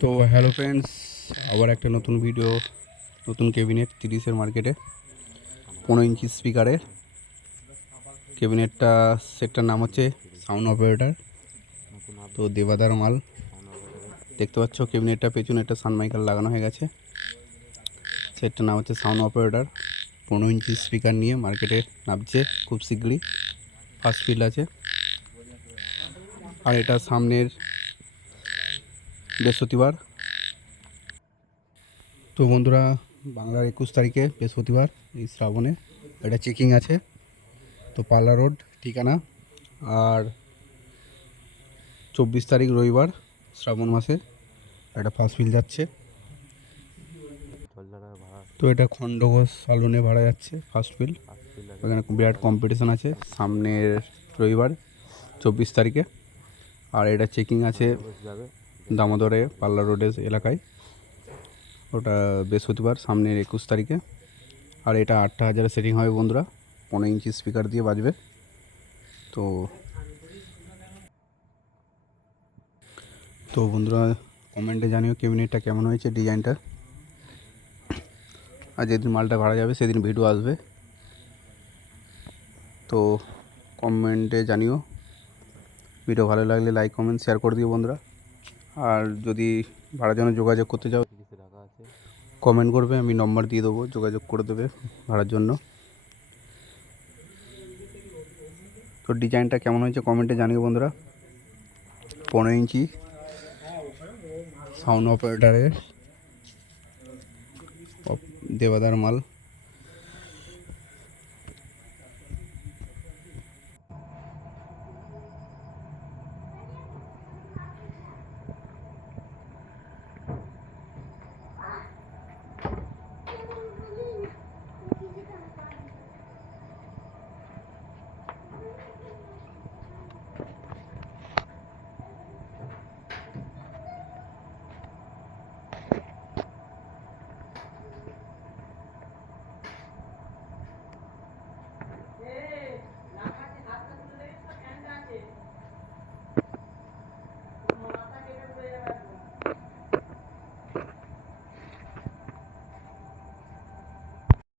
তো hello friends আবার একটা নতুন ভিডিও নতুন ক্যাবিনেট তিরিশের মার্কেটে পনেরো ইঞ্চি স্পিকারের ক্যাবিনেটটা সেটটার নাম হচ্ছে সাউন্ড অপারেটার তো দেবাদার মাল। দেখতে পাচ্ছ ক্যাবিনেটটা পেছনে একটা সানমাইকার লাগানো হয়ে গেছে। সেটটার নাম হচ্ছে সাউন্ড অপারেটার পনেরো ইঞ্চি স্পিকার নিয়ে মার্কেটে নামছে খুব শীঘ্রই। ফার্স্ট ফিল্ড আছে। আর এটা সামনের বৃহস্পতিবার। তো বন্ধুরা, বাংলার একুশ তারিখে বৃহস্পতিবার এই শ্রাবণে এটা চেকিং আছে। তো পাল্লা রোড, ঠিকানা আর চব্বিশ তারিখ রবিবার শ্রাবণ মাসে একটা ফার্স্ট ফিল যাচ্ছে। তো এটা খণ্ডঘোষ সালনে ভাড়া যাচ্ছে ফার্স্ট ফিল এখানে বিরাট কম্পিটিশন আছে সামনের রবিবার, চব্বিশ তারিখে। আর এটা চেকিং আছে দামোদরে পাল্লা রোডের এলাকায়। ওটা বৃহস্পতিবার, সামনের একুশ তারিখে। আর এটা আটটা হাজারে সেটিং হবে বন্ধুরা। পনেরো ইঞ্চি স্পিকার দিয়ে বাজবে। তো তো বন্ধুরা কমেন্টে জানিও ক্যাবিনেটটা কেমন হয়েছে ডিজাইনটা আর যেদিন মালটা ভাড়া যাবে, সেদিন ভিডিও আসবে। তো কমেন্টে জানিও। ভিডিও ভালো লাগলে লাইক কমেন্ট শেয়ার করে দিও বন্ধুরা। আর যদি ভাড়ার জন্য যোগাযোগ করতে চাও কমেন্ট করবে, আমি নম্বর দিয়ে দেবো, যোগাযোগ করে দেবে ভাড়ার জন্য। তো ডিজাইনটা কেমন হয়েছে কমেন্টে জানিও বন্ধুরা। পনেরো ইঞ্চি সাউন্ড অপারেটারের দেবাদার মাল।